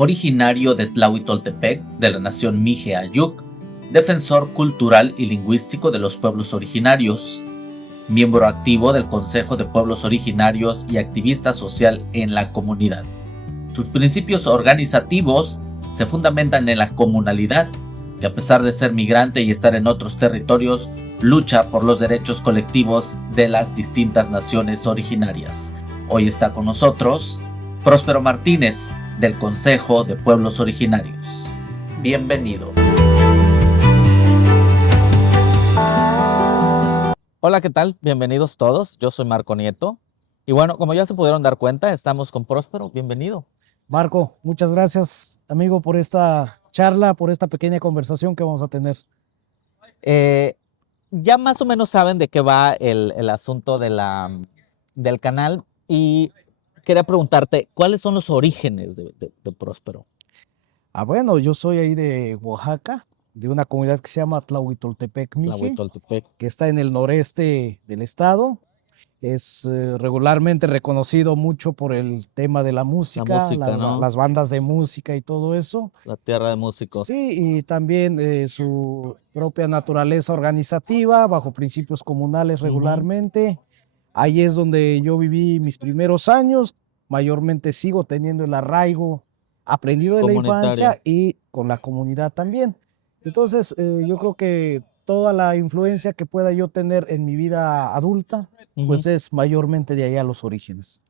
originario de Tlahuitoltepec, de la nación Mije Ayuk, defensor cultural y lingüístico de los pueblos originarios, miembro activo del Consejo de Pueblos Originarios y activista social en la comunidad. Sus principios organizativos se fundamentan en la comunalidad, que a pesar de ser migrante y estar en otros territorios, lucha por los derechos colectivos de las distintas naciones originarias. Hoy está con nosotros Próspero Martínez, del Consejo de Pueblos Originarios. Bienvenido. Hola, ¿qué tal? Bienvenidos todos. Yo soy Marco Nieto. Y bueno, como ya se pudieron dar cuenta, estamos con Próspero. Bienvenido. Marco, muchas gracias, amigo, por esta charla, por esta pequeña conversación que vamos a tener. Ya más o menos saben de qué va el asunto del canal y quería preguntarte, ¿cuáles son los orígenes de Próspero? Bueno, yo soy ahí de Oaxaca, de una comunidad que se llama Tlahuitoltepec Mije, Tlahuitoltepec, que está en el noreste del estado. Es regularmente reconocido mucho por el tema de la música, ¿no? las bandas de música y todo eso. La tierra de músicos. Sí, y también su propia naturaleza organizativa, bajo principios comunales regularmente. Ahí es donde yo viví mis primeros años, mayormente sigo teniendo el arraigo aprendido de la infancia y con la comunidad también. Entonces, yo creo que toda la influencia que pueda yo tener en mi vida adulta, pues es mayormente de allá los orígenes.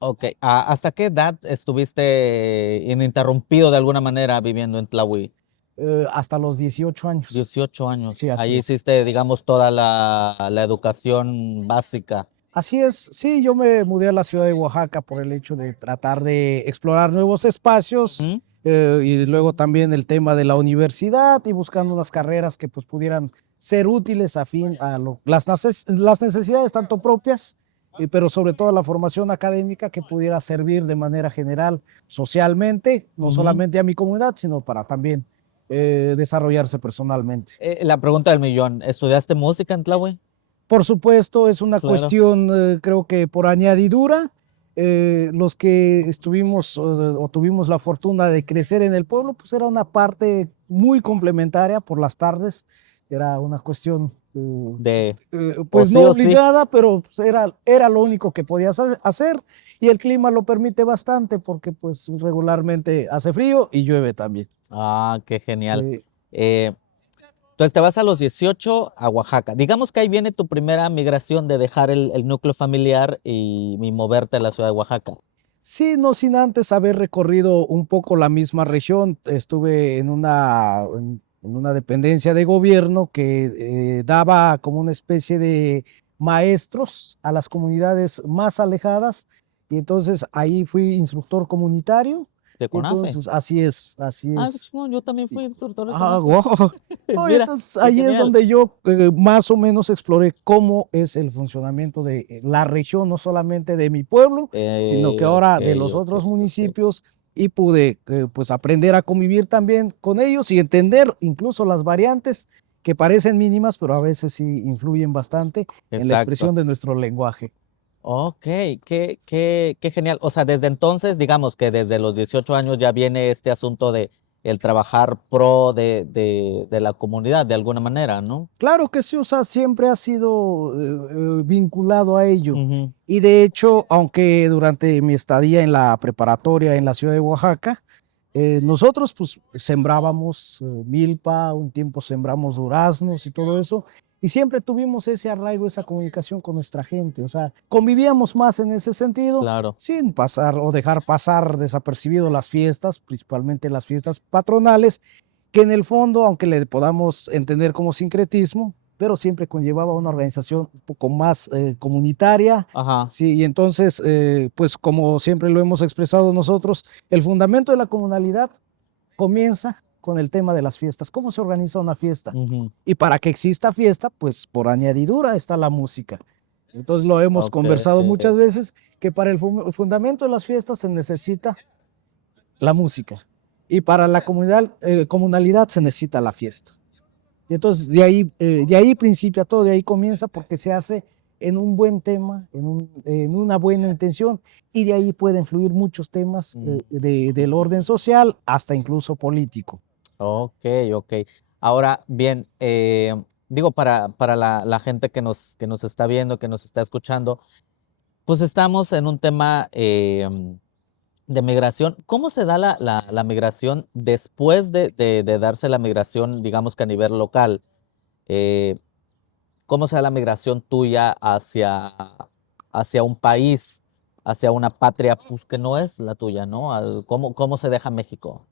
Ok, ¿hasta qué edad estuviste ininterrumpido de alguna manera viviendo en Tlahui? Hasta los 18 años. 18 años. Sí, así Ahí es. hiciste, digamos, toda la educación básica. Así es, sí, yo me mudé a la ciudad de Oaxaca por el hecho de tratar de explorar nuevos espacios y luego también el tema de la universidad y buscando unas carreras que pues pudieran ser útiles a las necesidades tanto propias, pero sobre todo la formación académica que pudiera servir de manera general socialmente, no solamente a mi comunidad, sino para también desarrollarse personalmente. La pregunta del millón, ¿estudiaste música en Tlahui? Por supuesto, es una cuestión, creo que por añadidura. Los que estuvimos o tuvimos la fortuna de crecer en el pueblo, pues era una parte muy complementaria por las tardes. Era una cuestión, pues no obligada, pero pues era lo único que podías hacer. Y el clima lo permite bastante porque pues regularmente hace frío y llueve también. Ah, qué genial. Sí. Entonces te vas a los 18 a Oaxaca. Digamos que ahí viene tu primera migración de dejar el núcleo familiar y moverte a la ciudad de Oaxaca. Sí, no sin antes haber recorrido un poco la misma región. Estuve en una dependencia de gobierno que daba como una especie de maestros a las comunidades más alejadas. Y entonces ahí fui instructor comunitario. ¿De CONAFE? Entonces, así es. No, yo también fui instructor de CONAFE. Entonces, ahí es donde yo más o menos exploré cómo es el funcionamiento de la región, no solamente de mi pueblo, sino que ahora de los otros municipios, y pude pues aprender a convivir también con ellos y entender incluso las variantes que parecen mínimas, pero a veces sí influyen bastante en la expresión de nuestro lenguaje. Ok, qué genial. O sea, desde entonces, digamos que desde los 18 años ya viene este asunto de el trabajar pro de la comunidad de alguna manera, ¿no? Claro que sí, o sea, siempre ha sido vinculado a ello. Y de hecho, aunque durante mi estadía en la preparatoria en la ciudad de Oaxaca, nosotros pues sembrábamos milpa, un tiempo sembramos duraznos y todo eso, y siempre tuvimos ese arraigo, esa comunicación con nuestra gente, o sea, convivíamos más en ese sentido, sin pasar o dejar pasar desapercibido las fiestas, principalmente las fiestas patronales, que en el fondo, aunque le podamos entender como sincretismo, pero siempre conllevaba una organización un poco más comunitaria. Sí, y entonces, pues como siempre lo hemos expresado nosotros, el fundamento de la comunalidad comienza con el tema de las fiestas. ¿Cómo se organiza una fiesta? Y para que exista fiesta, pues por añadidura está la música. Entonces lo hemos conversado muchas veces, que para el fundamento de las fiestas se necesita la música. Y para la comunalidad se necesita la fiesta. Y entonces de ahí principia todo, de ahí comienza, porque se hace en un buen tema, en una buena intención, y de ahí pueden fluir muchos temas del orden social hasta incluso político. Ok, ok. Ahora, bien, digo, para la gente que nos está viendo, que nos está escuchando, pues estamos en un tema de migración. ¿Cómo se da la migración después de darse la migración, digamos que a nivel local? Eh, ¿Cómo se da la migración tuya hacia un país, hacia una patria, pues que no es la tuya, ¿no? ¿Cómo se deja México?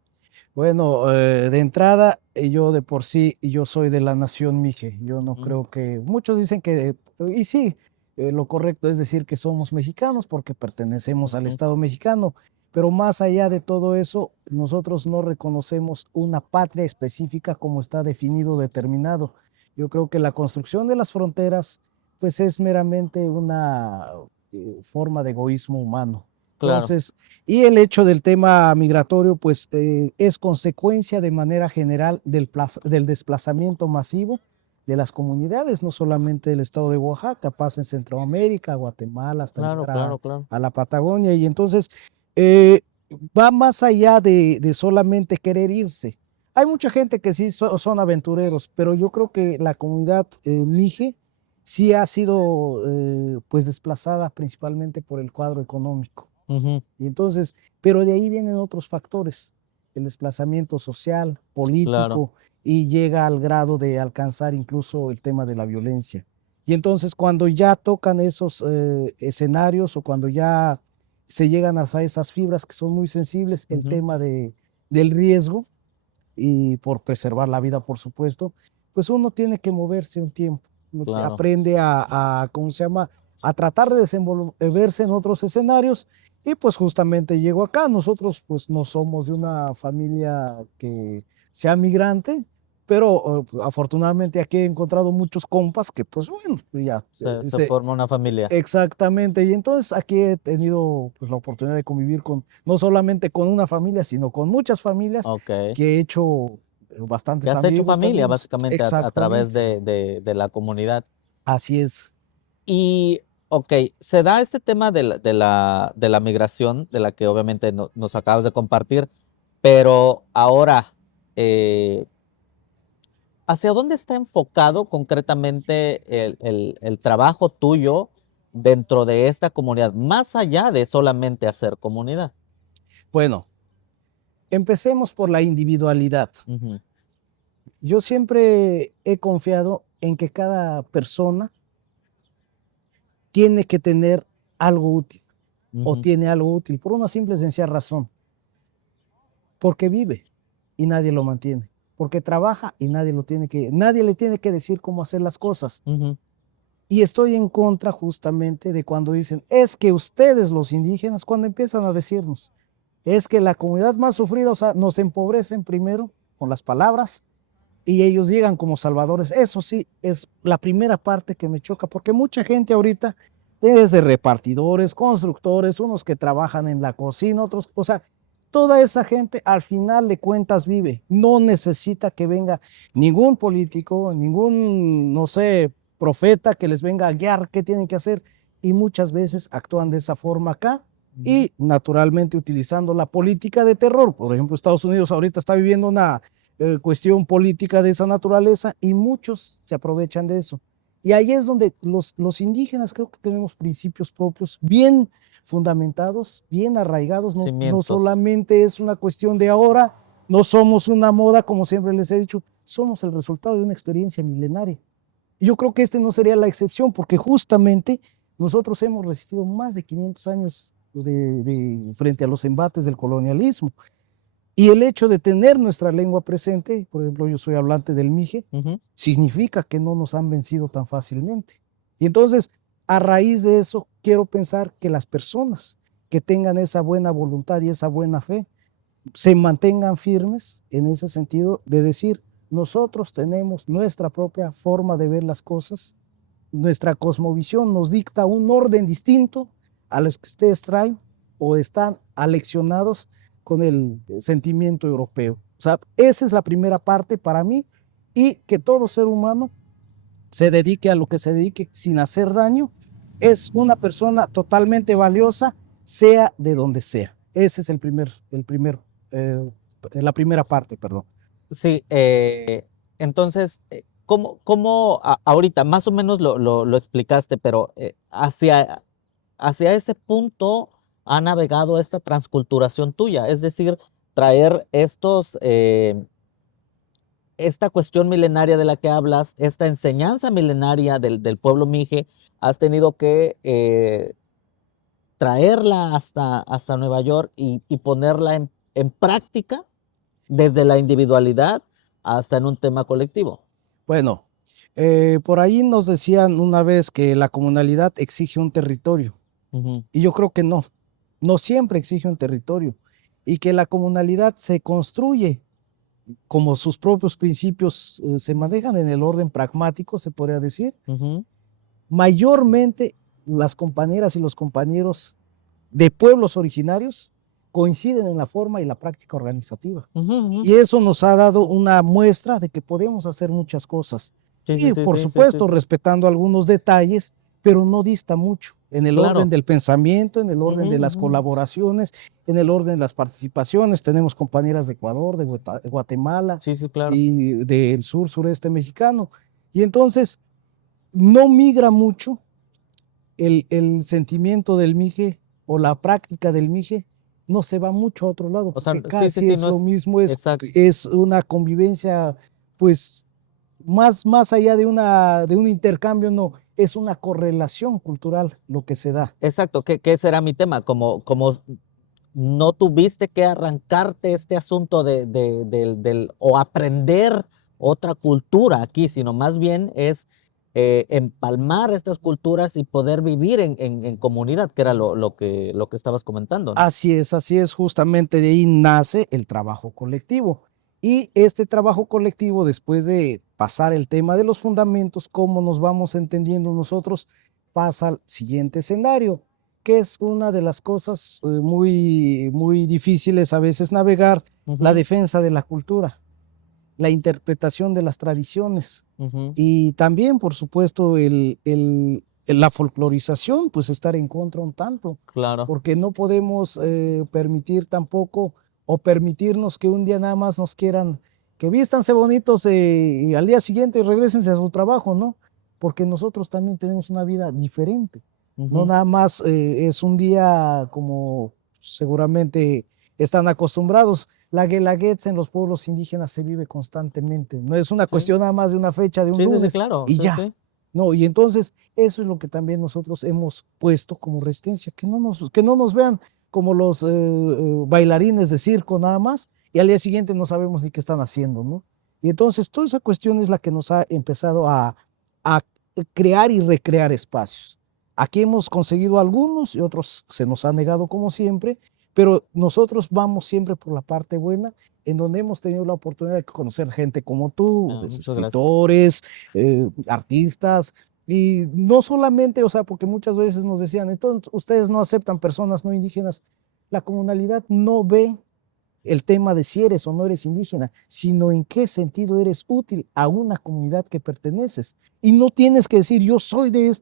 Bueno, de entrada, yo de por sí, yo soy de la nación Mije. Yo no Ujú, creo que, muchos dicen que, y sí, lo correcto es decir que somos mexicanos porque pertenecemos al ujú, Estado mexicano, pero más allá de todo eso, nosotros no reconocemos una patria específica como está definido, determinado. Yo creo que la construcción de las fronteras, pues es meramente una forma de egoísmo humano. claro, Entonces, y el hecho del tema migratorio, pues es consecuencia de manera general del desplazamiento masivo de las comunidades, no solamente del estado de Oaxaca, pasa en Centroamérica, Guatemala, hasta claro, llegar claro, claro. a la Patagonia. Y entonces eh, va más allá de solamente querer irse. Hay mucha gente que sí son aventureros, pero yo creo que la comunidad Mije sí ha sido pues desplazada principalmente por el cuadro económico. Ujú, Y entonces, pero de ahí vienen otros factores, el desplazamiento social, claro. político, y llega al grado de alcanzar incluso el tema de la violencia. Y entonces cuando ya tocan esos escenarios o cuando ya se llegan hasta esas fibras que son muy sensibles, el Ujú, tema del riesgo, y por preservar la vida, por supuesto, pues uno tiene que moverse un tiempo, claro. aprende ¿cómo se llama? A tratar de desenvolverse en otros escenarios y pues justamente llego acá. Nosotros pues no somos de una familia que sea migrante, pero afortunadamente aquí he encontrado muchos compas que pues bueno, ya Se forma una familia. exactamente. Y entonces aquí he tenido pues, la oportunidad de convivir con, no solamente con una familia, sino con muchas familias Ok. que he hecho Que bastantes has hecho amigos familia también. básicamente a través Exactamente. de la comunidad. Así es. Y, ok, se da este tema de la migración, de la que obviamente nos acabas de compartir, pero ahora, eh, ¿hacia dónde está enfocado concretamente el trabajo tuyo dentro de esta comunidad, más allá de solamente hacer comunidad? Bueno, empecemos por la individualidad. Ujú, Yo siempre he confiado en que cada persona tiene que tener algo útil o ujú, tiene algo útil por una simple y sencilla razón, porque vive y nadie lo mantiene, porque trabaja y nadie le tiene que decir cómo hacer las cosas. ujú, Y estoy en contra justamente de cuando dicen, es que ustedes los indígenas, cuando empiezan a decirnos, es que la comunidad más sufrida, o sea, nos empobrecen primero con las palabras y ellos llegan como salvadores. Eso sí, es la primera parte que me choca, porque mucha gente ahorita, desde repartidores, constructores, unos que trabajan en la cocina, otros, o sea, toda esa gente al final de cuentas vive, no necesita que venga ningún político, ningún, no sé, profeta que les venga a guiar qué tienen que hacer y muchas veces actúan de esa forma acá ujú. y naturalmente utilizando la política de terror. Por ejemplo, Estados Unidos ahorita está viviendo una cuestión política de esa naturaleza y muchos se aprovechan de eso. Y ahí es donde los indígenas creo que tenemos principios propios bien fundamentados, bien arraigados, no, no Cimientos. solamente es una cuestión de ahora, no somos una moda, como siempre les he dicho, somos el resultado de una experiencia milenaria. Y yo creo que este no sería la excepción, porque justamente nosotros hemos resistido más de 500 años frente a los embates del colonialismo. Y el hecho de tener nuestra lengua presente, por ejemplo, yo soy hablante del Mije, Ujú, significa que no nos han vencido tan fácilmente. Y entonces, a raíz de eso, quiero pensar que las personas que tengan esa buena voluntad y esa buena fe, se mantengan firmes en ese sentido de decir, nosotros tenemos nuestra propia forma de ver las cosas, nuestra cosmovisión nos dicta un orden distinto a los que ustedes traen o están aleccionados con el sentimiento europeo. O sea, esa es la primera parte para mí y que todo ser humano se dedique a lo que se dedique sin hacer daño, es una persona totalmente valiosa, sea de donde sea. Ese es la primera parte, perdón. Sí, entonces, ahorita más o menos lo explicaste, pero hacia ese punto ha navegado esta transculturación tuya, es decir, traer esta cuestión milenaria de la que hablas, esta enseñanza milenaria del pueblo mije, has tenido que traerla hasta Nueva York y ponerla en práctica desde la individualidad hasta en un tema colectivo. Bueno, por ahí nos decían una vez que la comunalidad exige un territorio. Y yo creo que no siempre exige un territorio. Y que la comunalidad se construye como sus propios principios se manejan en el orden pragmático, se podría decir. Mayormente las compañeras y los compañeros de pueblos originarios coinciden en la forma y la práctica organizativa. Y eso nos ha dado una muestra de que podemos hacer muchas cosas. Y por supuesto, respetando algunos detalles, pero no dista mucho en el orden del pensamiento, en el orden de las colaboraciones, en el orden de las participaciones. Tenemos compañeras de Ecuador, de Guatemala y del sureste mexicano. Y entonces no migra mucho el sentimiento del mije o la práctica del mije, no se va mucho a otro lado, porque casi es lo mismo, es una convivencia, pues, más allá de un intercambio, no, es una correlación cultural lo que se da. Exacto, que ese era mi tema, como no tuviste que arrancarte este asunto o aprender otra cultura aquí, sino más bien es empalmar estas culturas y poder vivir en comunidad, que era lo que estabas comentando, ¿no? Así es, justamente de ahí nace el trabajo colectivo. Y este trabajo colectivo, después de pasar el tema de los fundamentos, cómo nos vamos entendiendo nosotros, pasa al siguiente escenario, que es una de las cosas muy difíciles a veces navegar, la defensa de la cultura, la interpretación de las tradiciones y también, por supuesto, la folclorización, pues estar en contra un tanto, porque no podemos permitir tampoco o permitirnos que un día nada más nos quieran, que vístanse bonitos y al día siguiente regresense a su trabajo, ¿no? Porque nosotros también tenemos una vida diferente. No nada más es un día como seguramente están acostumbrados. La Guelaguetza en los pueblos indígenas se vive constantemente. No es una cuestión nada más de una fecha, de un lunes y ya. No, y entonces eso es lo que también nosotros hemos puesto como resistencia, que no nos vean como los bailarines de circo nada más y al día siguiente no sabemos ni qué están haciendo, ¿no? Y entonces toda esa cuestión es la que nos ha empezado a crear y recrear espacios. Aquí hemos conseguido algunos y otros se nos ha negado como siempre, pero nosotros vamos siempre por la parte buena, en donde hemos tenido la oportunidad de conocer gente como tú, escritores, artistas, y no solamente, o sea, porque muchas veces nos decían, entonces ustedes no aceptan personas no indígenas. La comunalidad no ve el tema de si eres o no eres indígena, sino en qué sentido eres útil a una comunidad que perteneces. Y no tienes que decir, yo soy de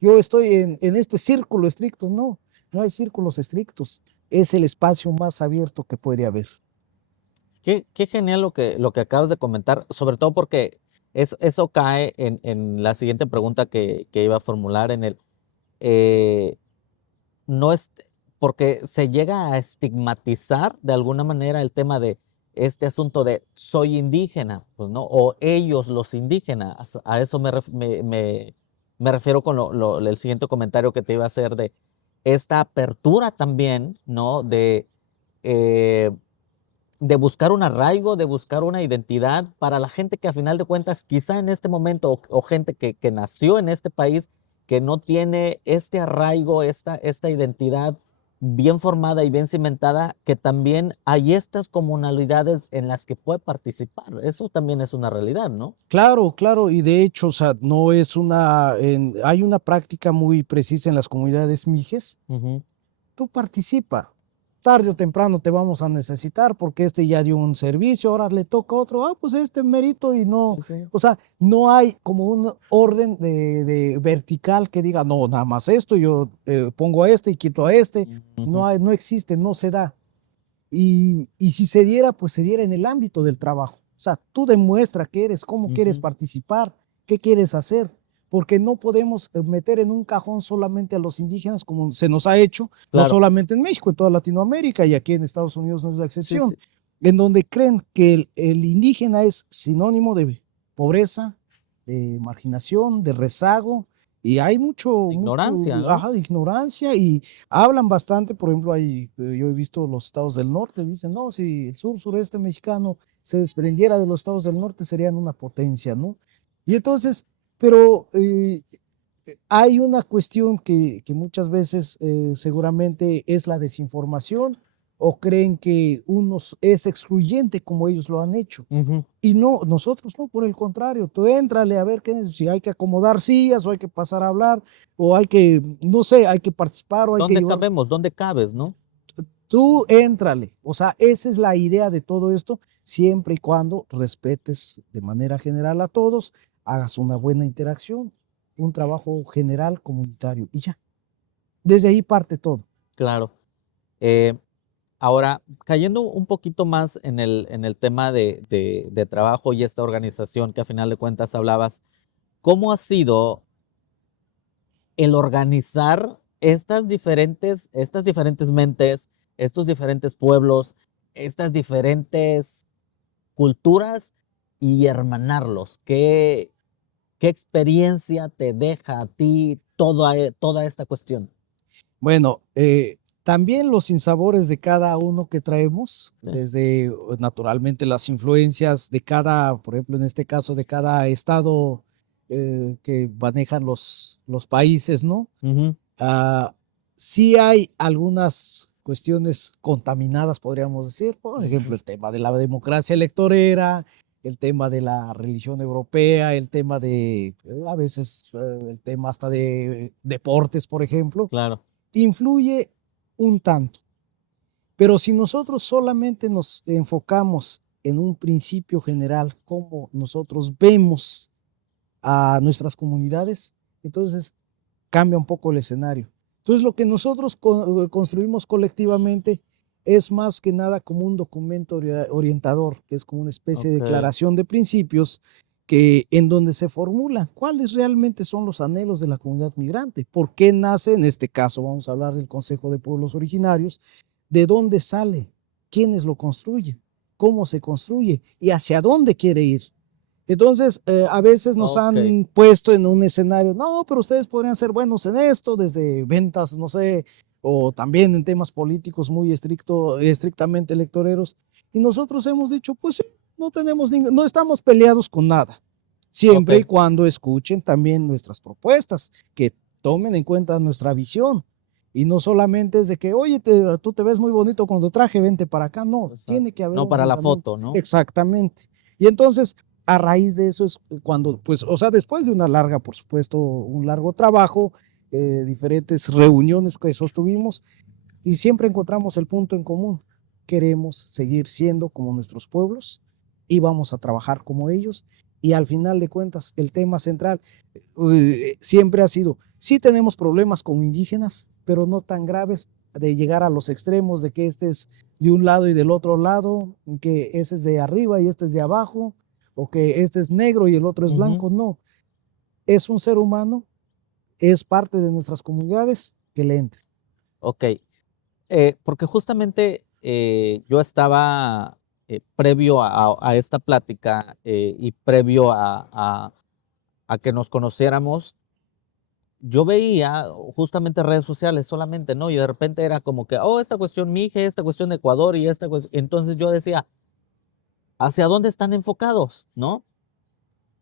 yo estoy en este círculo estricto. No, no hay círculos estrictos. Es el espacio más abierto que puede haber. Qué genial lo que acabas de comentar, sobre todo porque eso cae en la siguiente pregunta que iba a formular no es porque se llega a estigmatizar de alguna manera el tema de este asunto de soy indígena, pues, ¿no? O ellos los indígenas. A eso me refiero con el siguiente comentario que te iba a hacer de esta apertura también, ¿no? De buscar un arraigo, de buscar una identidad para la gente que a final de cuentas quizá en este momento o gente que nació en este país que no tiene este arraigo, esta identidad bien formada y bien cimentada, que también hay estas comunalidades en las que puede participar. Eso también es una realidad, ¿no? Claro, claro, y de hecho, o sea, no es hay una práctica muy precisa en las comunidades mijes. Tú participa, tarde o temprano te vamos a necesitar porque este ya dio un servicio, ahora le toca a otro, pues este mérito y no, Sí, sí. o sea, no hay como un orden de vertical que diga, no, nada más esto, yo pongo a este y quito a este, Ujú. no existe, no se da. Y si se diera, pues se diera en el ámbito del trabajo. O sea, tú demuestra qué eres, cómo quieres Ujú. participar, qué quieres hacer, porque no podemos meter en un cajón solamente a los indígenas como se nos ha hecho, no Claro. solamente en México, en toda Latinoamérica y aquí en Estados Unidos no es la Sí, excepción, sí. en donde creen que el indígena es sinónimo de pobreza, de marginación, de rezago, y hay Ignorancia, ¿no? de ignorancia y hablan bastante, por ejemplo, yo he visto los estados del norte, dicen, no, si el sureste mexicano se desprendiera de los estados del norte serían una potencia, ¿no? Y entonces, pero hay una cuestión que muchas veces seguramente es la desinformación o creen que uno es excluyente como ellos lo han hecho. Ujú. Y no, nosotros no, por el contrario, tú éntrale a ver qué, si hay que acomodar sillas o hay que pasar a hablar o hay que, no sé, hay que participar o hay que ¿Dónde llevar. cabemos? ¿Dónde cabes, no? Tú éntrale. O sea, esa es la idea de todo esto, siempre y cuando respetes de manera general a todos, hagas una buena interacción, un trabajo general comunitario y ya. Desde ahí parte todo. Claro. Eh, Ahora, cayendo un poquito más en el tema de trabajo y esta organización que a final de cuentas hablabas, ¿cómo ha sido el organizar estas diferentes mentes, estos diferentes pueblos, estas diferentes culturas y hermanarlos? ¿Qué experiencia te deja a ti toda esta cuestión? Bueno, también los sinsabores de cada uno que traemos, desde naturalmente las influencias de cada, por ejemplo, en este caso, de cada estado que manejan los países, ¿no? Ujú. Ah, sí hay algunas cuestiones contaminadas, podríamos decir, por ejemplo, Ujú. el tema de la democracia electorera, el tema de la religión europea, el tema de, a veces, el tema hasta de deportes, por ejemplo Claro. influye un tanto, pero si nosotros solamente nos enfocamos en un principio general, cómo nosotros vemos a nuestras comunidades, entonces cambia un poco el escenario. Entonces lo que nosotros construimos colectivamente es más que nada como un documento orientador, que es como una especie de Ok. declaración de principios que en donde se formula cuáles realmente son los anhelos de la comunidad migrante, por qué nace, en este caso vamos a hablar del Consejo de Pueblos Originarios, de dónde sale, quiénes lo construyen, cómo se construye y hacia dónde quiere ir. Entonces, a veces nos Ok. han puesto en un escenario, no, pero ustedes podrían ser buenos en esto, desde ventas, no sé, o también en temas políticos muy estrictamente electoreros. Y nosotros hemos dicho, pues sí, no estamos peleados con nada, Ok. siempre y cuando escuchen también nuestras propuestas, que tomen en cuenta nuestra visión. Y no solamente es de que, oye, tú te ves muy bonito con tu traje, vente para acá. No, tiene que Exacto. haber No un para la fundamento. foto, ¿no? Exactamente. Y entonces, a raíz de eso es cuando, pues, o sea, después de una larga, por supuesto, un largo trabajo, diferentes reuniones que sostuvimos, y siempre encontramos el punto en común. Queremos seguir siendo como nuestros pueblos y vamos a trabajar como ellos. Y al final de cuentas, el tema central siempre ha sido, sí tenemos problemas con indígenas, pero no tan graves de llegar a los extremos de que este es de un lado y del otro lado, que ese es de arriba y este es de abajo, o que este es negro y el otro es Ujú. blanco. No, es un ser humano, es parte de nuestras comunidades, que le entre. Ok. Porque justamente yo estaba previo a esta plática y previo a que nos conociéramos, yo veía justamente redes sociales solamente, ¿no? Y de repente era como que, oh, esta cuestión Mije, esta cuestión de Ecuador y esta cuestión. Entonces yo decía, ¿hacia dónde están enfocados, no?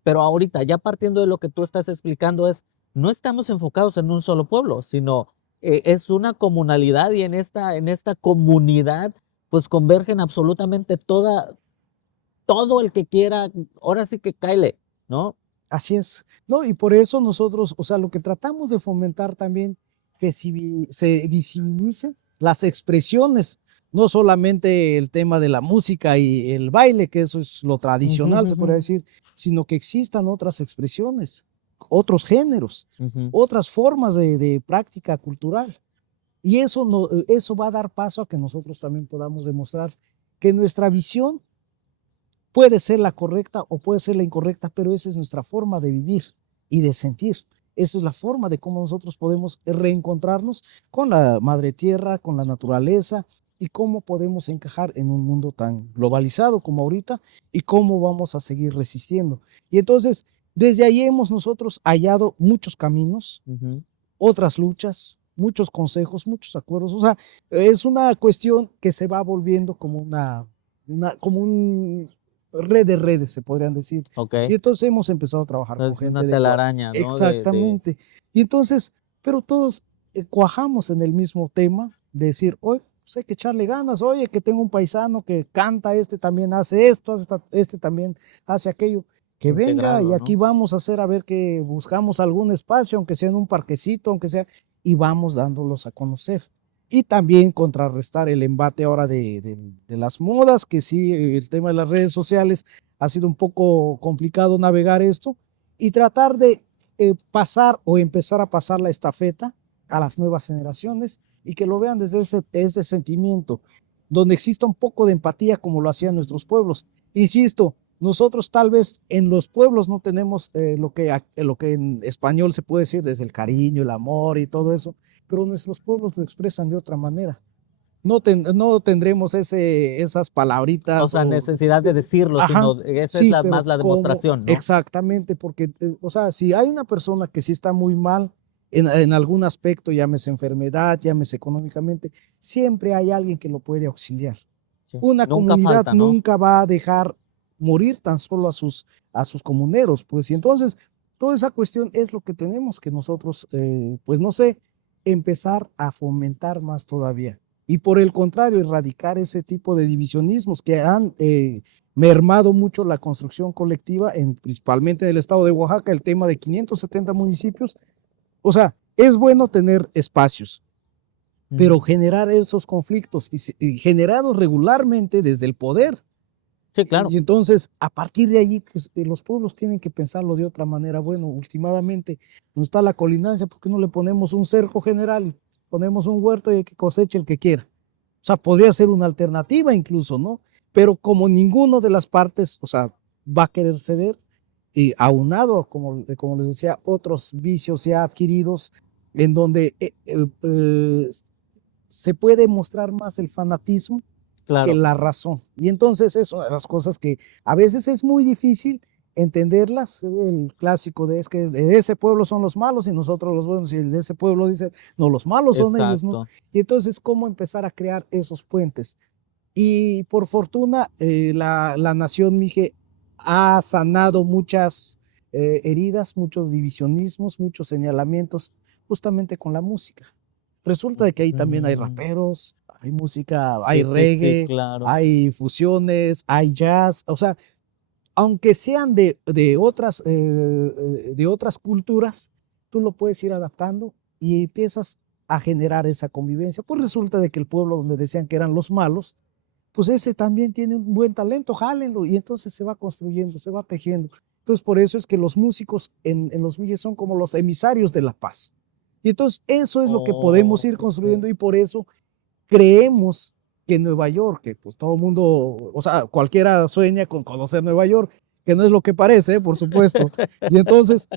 Pero ahorita, ya partiendo de lo que tú estás explicando, no estamos enfocados en un solo pueblo, sino es una comunalidad y en esta comunidad, pues convergen absolutamente todo el que quiera, ahora sí que cáele, ¿no? Así es, ¿no? Y por eso nosotros, o sea, lo que tratamos de fomentar también, que se visibilicen las expresiones, no solamente el tema de la música y el baile, que eso es lo tradicional, se podría decir, sino que existan otras expresiones, otros géneros, otras formas de práctica cultural. Y eso, eso va a dar paso a que nosotros también podamos demostrar que nuestra visión puede ser la correcta o puede ser la incorrecta, pero esa es nuestra forma de vivir y de sentir. Esa es la forma de cómo nosotros podemos reencontrarnos con la madre tierra, con la naturaleza, y cómo podemos encajar en un mundo tan globalizado como ahorita y cómo vamos a seguir resistiendo. Y entonces, desde ahí hemos nosotros hallado muchos caminos, otras luchas, muchos consejos, muchos acuerdos. O sea, es una cuestión que se va volviendo como como un red de redes, se podrían decir. Y entonces hemos empezado a trabajar con gente una telaraña, ¿no? Exactamente. Y entonces, pero todos cuajamos en el mismo tema de decir, hoy hay que echarle ganas, oye, que tengo un paisano que canta, este también hace esto, este también hace aquello, que venga y aquí vamos a hacer, a ver que buscamos algún espacio, aunque sea en un parquecito, aunque sea, y vamos dándolos a conocer. Y también contrarrestar el embate ahora de las modas, que sí, el tema de las redes sociales ha sido un poco complicado navegar esto, y tratar de pasar o empezar a pasar la estafeta a las nuevas generaciones y que lo vean desde ese sentimiento, donde exista un poco de empatía como lo hacían nuestros pueblos. Insisto, nosotros tal vez en los pueblos no tenemos lo que en español se puede decir desde el cariño, el amor y todo eso, pero nuestros pueblos lo expresan de otra manera. No tendremos esas palabritas. O sea, necesidad de decirlo, sino esa sí, es más la demostración, ¿no? Exactamente, porque, o sea, si hay una persona que sí está muy mal en algún aspecto, llámese enfermedad, llámese económicamente, siempre hay alguien que lo puede auxiliar. Sí. Una nunca comunidad falta, ¿no? nunca va a dejar morir tan solo a sus comuneros, pues, y entonces toda esa cuestión es lo que tenemos que nosotros, pues, no sé, empezar a fomentar más todavía. Y por el contrario, erradicar ese tipo de divisionismos que han mermado mucho la construcción colectiva, principalmente en el estado de Oaxaca, el tema de 570 municipios. O sea, es bueno tener espacios, pero generar esos conflictos y generarlos regularmente desde el poder. Sí, claro. Y entonces, a partir de allí, pues los pueblos tienen que pensarlo de otra manera. Bueno, últimamente no está la colindancia, ¿por qué no le ponemos un cerco general y ponemos un huerto y que coseche el que quiera? O sea, podría ser una alternativa incluso, ¿no? Pero como ninguno de las partes, o sea, va a querer ceder, y aunado, como les decía, otros vicios ya adquiridos, en donde se puede mostrar más el fanatismo que la razón. Y entonces es una de las cosas que a veces es muy difícil entenderlas. El clásico es que de ese pueblo son los malos y nosotros los buenos, y el de ese pueblo dice, no, los malos son ellos, ¿no? Y entonces, ¿cómo empezar a crear esos puentes? Y por fortuna, la nación Mije ha sanado muchas heridas, muchos divisionismos, muchos señalamientos, justamente con la música. Resulta de que ahí también hay raperos, hay música, hay reggae, claro. hay fusiones, hay jazz, o sea, aunque sean de otras culturas, tú lo puedes ir adaptando y empiezas a generar esa convivencia. Pues resulta de que el pueblo donde decían que eran los malos, pues ese también tiene un buen talento, jálenlo, y entonces se va construyendo, se va tejiendo. Entonces por eso es que los músicos en los Mijes son como los emisarios de la paz. Y entonces eso es lo que podemos ir construyendo, y por eso creemos que Nueva York, que pues todo el mundo, o sea, cualquiera sueña con conocer Nueva York, que no es lo que parece, por supuesto. Y entonces,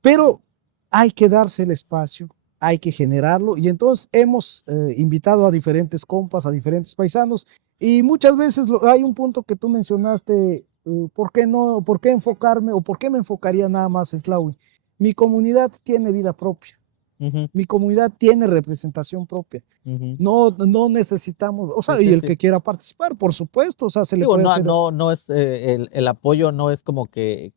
pero hay que darse el espacio, hay que generarlo, y entonces hemos invitado a diferentes compas, a diferentes paisanos, y muchas veces hay un punto que tú mencionaste, ¿por qué enfocarme o por qué me enfocaría nada más en Tlahui? Mi comunidad tiene vida propia. Mi comunidad tiene representación propia. No necesitamos, o sea, y el que quiera participar, por supuesto, o sea, se le puede hacer. No es, el apoyo no es como que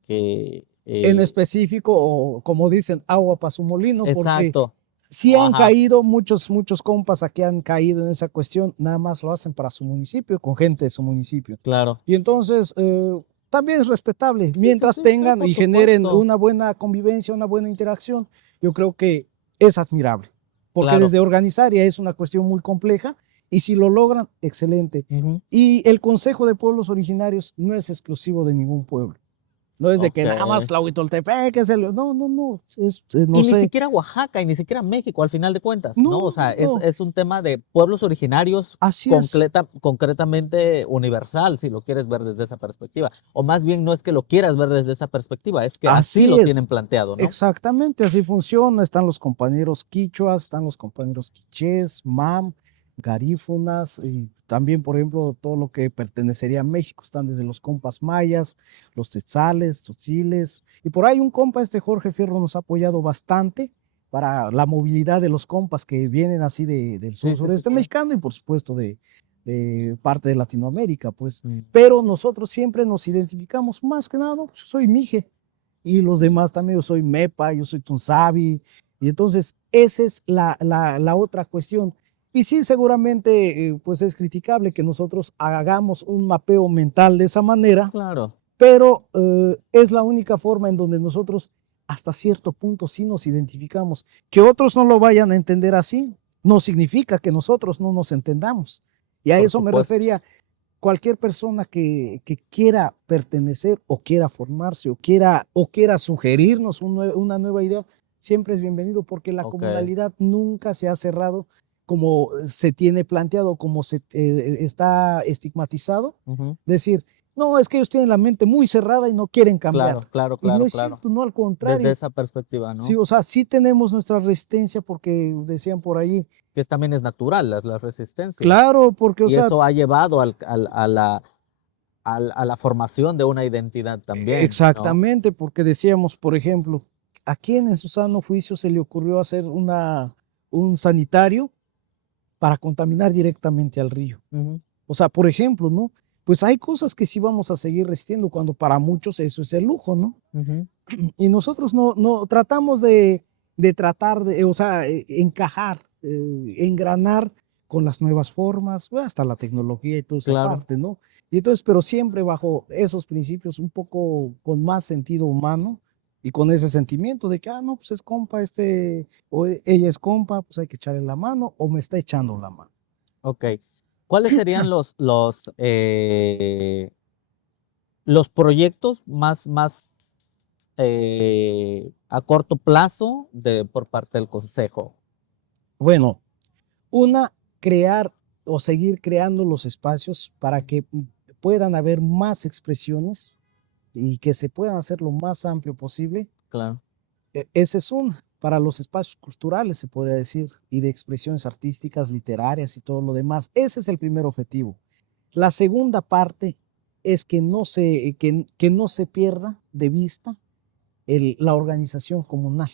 en específico, o como dicen, agua para su molino. Exacto. Porque sí han caído muchos compas aquí, han caído en esa cuestión, nada más lo hacen para su municipio, con gente de su municipio. Claro. Y entonces, también es respetable, mientras tengan y generen una buena convivencia, una buena interacción. Yo creo que es admirable, porque desde organizar ya es una cuestión muy compleja, Y si lo logran, excelente. Y el Consejo de Pueblos Originarios no es exclusivo de ningún pueblo. No es de que nada más Tlahuitoltepec es el... No, no, no. No y sé. ni siquiera Oaxaca y ni siquiera México, al final de cuentas, ¿no? O sea, No. es un tema de pueblos originarios concretamente universal, si lo quieres ver desde esa perspectiva. O más bien no es que lo quieras ver desde esa perspectiva, es que así lo tienen planteado, ¿no? Exactamente, así funciona. Están los compañeros quichuas, están los compañeros quichés, mam, garífunas, y también, por ejemplo, todo lo que pertenecería a México, están desde los compas mayas, los tetzales, tzotziles, y por ahí un compa, Jorge Fierro, nos ha apoyado bastante para la movilidad de los compas que vienen así del sureste mexicano y por supuesto de parte de Latinoamérica, pues. Pero nosotros siempre nos identificamos más que nada, ¿no? Yo soy mije, y los demás también, yo soy mepa, yo soy tunzabi, y entonces esa es la otra cuestión. Y sí, seguramente pues es criticable que nosotros hagamos un mapeo mental de esa manera, claro, pero es la única forma en donde nosotros hasta cierto punto sí nos identificamos. Que otros no lo vayan a entender así, no significa que nosotros no nos entendamos. Y a eso me refería. Cualquier persona que quiera pertenecer o quiera formarse o quiera sugerirnos una nueva idea, siempre es bienvenido, porque la comunalidad nunca se ha cerrado como se tiene planteado, como se está estigmatizado. Decir, no, es que ellos tienen la mente muy cerrada y no quieren cambiar. Claro. Y no es cierto, no, al contrario. Desde esa perspectiva, ¿no? Sí, o sea, sí tenemos nuestra resistencia, porque decían por ahí. Que también es natural la resistencia. Claro, porque, y eso ha llevado a la formación de una identidad también. Exactamente, ¿no? Porque decíamos, por ejemplo, ¿a quién en su sano juicio se le ocurrió hacer un sanitario para contaminar directamente al río? O sea, por ejemplo, ¿no? Pues hay cosas que sí vamos a seguir resistiendo, cuando para muchos eso es el lujo, ¿no? Y nosotros no tratamos de tratar de, o sea, encajar, engranar con las nuevas formas, hasta la tecnología y toda esa parte, ¿no? Y entonces, pero siempre bajo esos principios, un poco con más sentido humano y con ese sentimiento de que, no, pues es compa, o ella es compa, pues hay que echarle la mano, o me está echando la mano. Ok. ¿Cuáles serían los proyectos más a corto plazo por parte del Consejo? Bueno, crear o seguir creando los espacios para que puedan haber más expresiones y que se puedan hacer lo más amplio posible. Claro. Ese es para los espacios culturales, se podría decir, y de expresiones artísticas, literarias y todo lo demás. Ese es el primer objetivo. La segunda parte es que no se pierda de vista la organización comunal,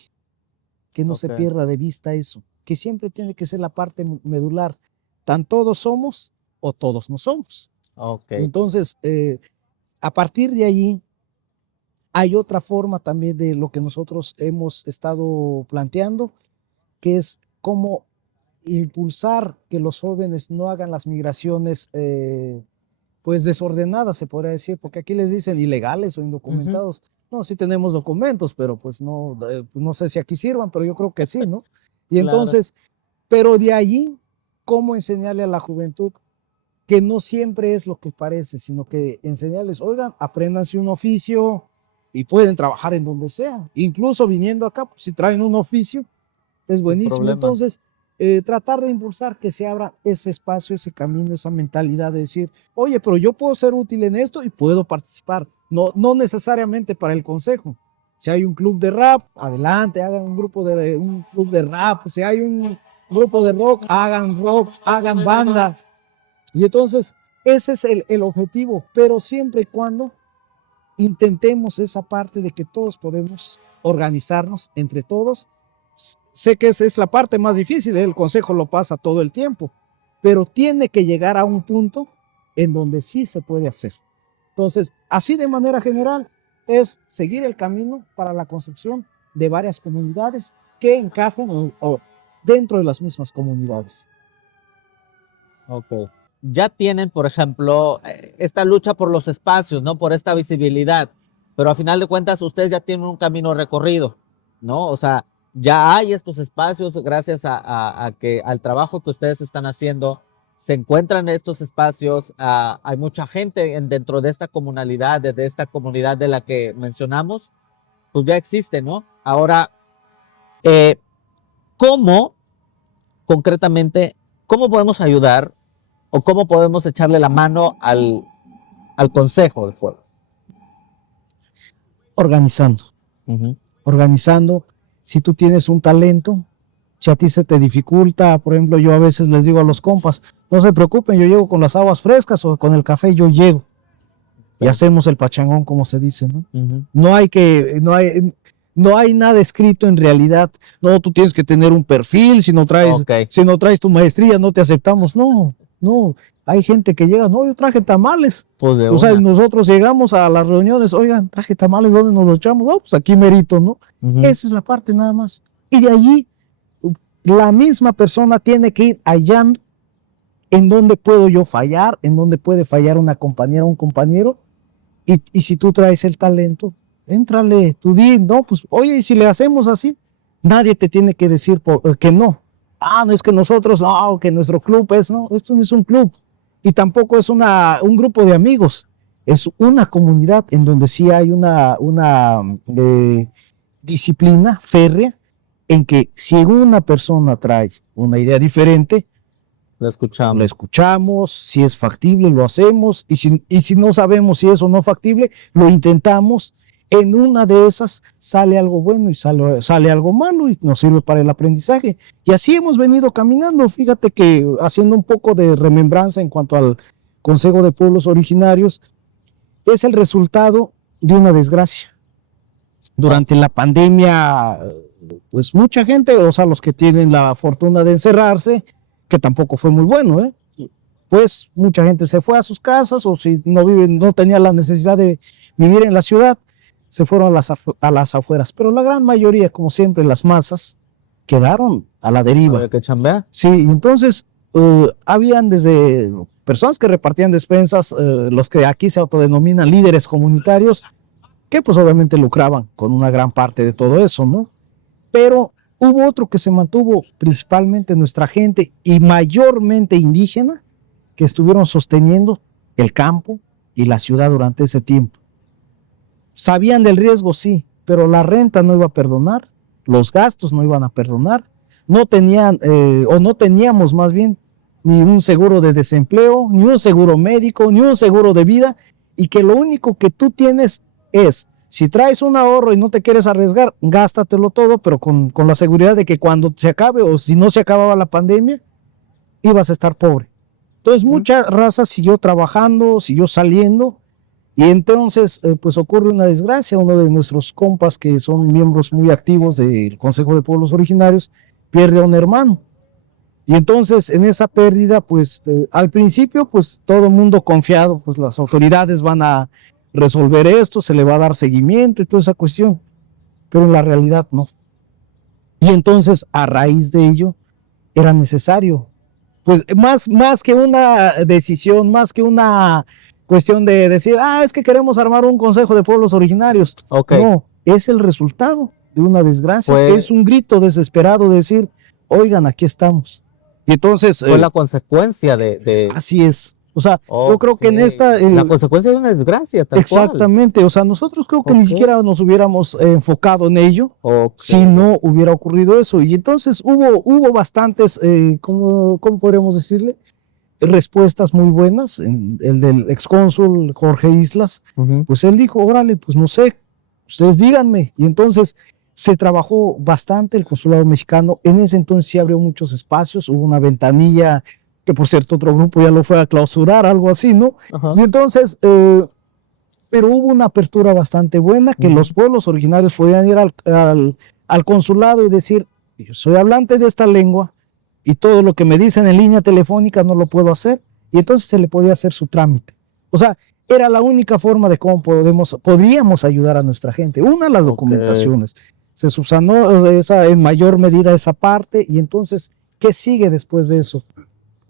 que no se pierda de vista eso, que siempre tiene que ser la parte medular. Tan todos somos o todos no somos. Entonces, a partir de allí, hay otra forma también de lo que nosotros hemos estado planteando, que es cómo impulsar que los jóvenes no hagan las migraciones pues desordenadas, se podría decir, porque aquí les dicen ilegales o indocumentados. No, sí tenemos documentos, pero pues no sé si aquí sirvan, pero yo creo que sí, ¿no? Y entonces, pero de allí, cómo enseñarle a la juventud que no siempre es lo que parece, sino que enseñarles, oigan, apréndanse un oficio y pueden trabajar en donde sea. Incluso viniendo acá, pues, si traen un oficio, es buenísimo. Entonces, tratar de impulsar que se abra ese espacio, ese camino, esa mentalidad de decir, oye, pero yo puedo ser útil en esto y puedo participar. No necesariamente para el consejo. Si hay un club de rap, adelante, hagan un club de rap. Si hay un grupo de rock, hagan banda. Y entonces, ese es el objetivo, pero siempre y cuando intentemos esa parte de que todos podemos organizarnos entre todos. Sé que esa es la parte más difícil, el consejo lo pasa todo el tiempo, pero tiene que llegar a un punto en donde sí se puede hacer. Entonces, así de manera general, es seguir el camino para la construcción de varias comunidades que encajen dentro de las mismas comunidades. Ok. Ya tienen, por ejemplo, esta lucha por los espacios, ¿no? Por esta visibilidad, pero a final de cuentas ustedes ya tienen un camino recorrido, ¿no? O sea, ya hay estos espacios gracias al trabajo que ustedes están haciendo, se encuentran estos espacios, hay mucha gente dentro de esta comunalidad, de esta comunidad de la que mencionamos, pues ya existe, ¿no? Ahora, ¿cómo concretamente, cómo podemos ayudar o cómo podemos echarle la mano al Consejo de Pueblos? Organizando. Organizando. Si tú tienes un talento, si a ti se te dificulta, por ejemplo, yo a veces les digo a los compas, no se preocupen, yo llego con las aguas frescas o con el café, yo llego. Y hacemos el pachangón, como se dice, ¿no? No hay nada escrito en realidad. No, tú tienes que tener un perfil, si no traes tu maestría, no te aceptamos. No. Hay gente que llega, no, yo traje tamales. Pues o sea, nosotros llegamos a las reuniones, oigan, traje tamales, ¿dónde nos los echamos? No, pues aquí merito, ¿no? Esa es la parte nada más. Y de allí, la misma persona tiene que ir hallando en dónde puedo yo fallar, en dónde puede fallar una compañera o un compañero. Y si tú traes el talento, éntrale, tú di, no, pues, oye, y si le hacemos así, nadie te tiene que decir que no. No es que nosotros, no, que nuestro club es, no, esto no es un club. Y tampoco es un grupo de amigos, es una comunidad en donde sí hay una disciplina férrea en que si una persona trae una idea diferente, la escuchamos, si es factible lo hacemos, y si no sabemos si es o no factible, lo intentamos. En una de esas sale algo bueno y sale algo malo y nos sirve para el aprendizaje. Y así hemos venido caminando. Fíjate que haciendo un poco de remembranza en cuanto al Consejo de Pueblos Originarios, es el resultado de una desgracia. Durante la pandemia, pues mucha gente, o sea, los que tienen la fortuna de encerrarse, que tampoco fue muy bueno, pues mucha gente se fue a sus casas, o si no tenía la necesidad de vivir en la ciudad, se fueron a las afueras. Pero la gran mayoría, como siempre, las masas, quedaron a la deriva. ¿Había que chambear? Sí, y entonces habían desde personas que repartían despensas, los que aquí se autodenominan líderes comunitarios, que pues obviamente lucraban con una gran parte de todo eso, ¿no? Pero hubo otro que se mantuvo, principalmente nuestra gente y mayormente indígena, que estuvieron sosteniendo el campo y la ciudad durante ese tiempo. Sabían del riesgo, sí, pero la renta no iba a perdonar, los gastos no iban a perdonar, no tenían, o no teníamos más bien, ni un seguro de desempleo, ni un seguro médico, ni un seguro de vida, y que lo único que tú tienes es, si traes un ahorro y no te quieres arriesgar, gástatelo todo, pero con la seguridad de que cuando se acabe, o si no se acababa la pandemia, ibas a estar pobre. Entonces mucha raza siguió trabajando, siguió saliendo, y entonces pues ocurre una desgracia. Uno de nuestros compas, que son miembros muy activos del Consejo de Pueblos Originarios, pierde a un hermano. Y entonces en esa pérdida, pues al principio, pues todo el mundo confiado, pues las autoridades van a resolver esto, se le va a dar seguimiento y toda esa cuestión, pero en la realidad no. Y entonces a raíz de ello era necesario, pues más que una decisión, más que una cuestión de decir, es que queremos armar un Consejo de Pueblos Originarios. No, es el resultado de una desgracia, es un grito desesperado de decir, oigan, aquí estamos. Y entonces fue la consecuencia de... Así es. O sea, yo creo que en esta... la consecuencia de una desgracia, tal exactamente. cual. O sea, nosotros creo que ni siquiera nos hubiéramos enfocado en ello si no hubiera ocurrido eso. Y entonces hubo bastantes, ¿cómo podríamos decirle? Respuestas muy buenas. El del excónsul Jorge Islas, pues él dijo, órale, pues no sé, ustedes díganme. Y entonces se trabajó bastante el consulado mexicano. En ese entonces sí abrió muchos espacios, hubo una ventanilla, que por cierto otro grupo ya lo fue a clausurar, algo así, ¿no? Y entonces, pero hubo una apertura bastante buena, que los pueblos originarios podían ir al consulado y decir, yo soy hablante de esta lengua y todo lo que me dicen en línea telefónica no lo puedo hacer, y entonces se le podía hacer su trámite. O sea, era la única forma de cómo podríamos ayudar a nuestra gente. Una, las documentaciones. Se subsanó en mayor medida esa parte, y entonces, ¿qué sigue después de eso?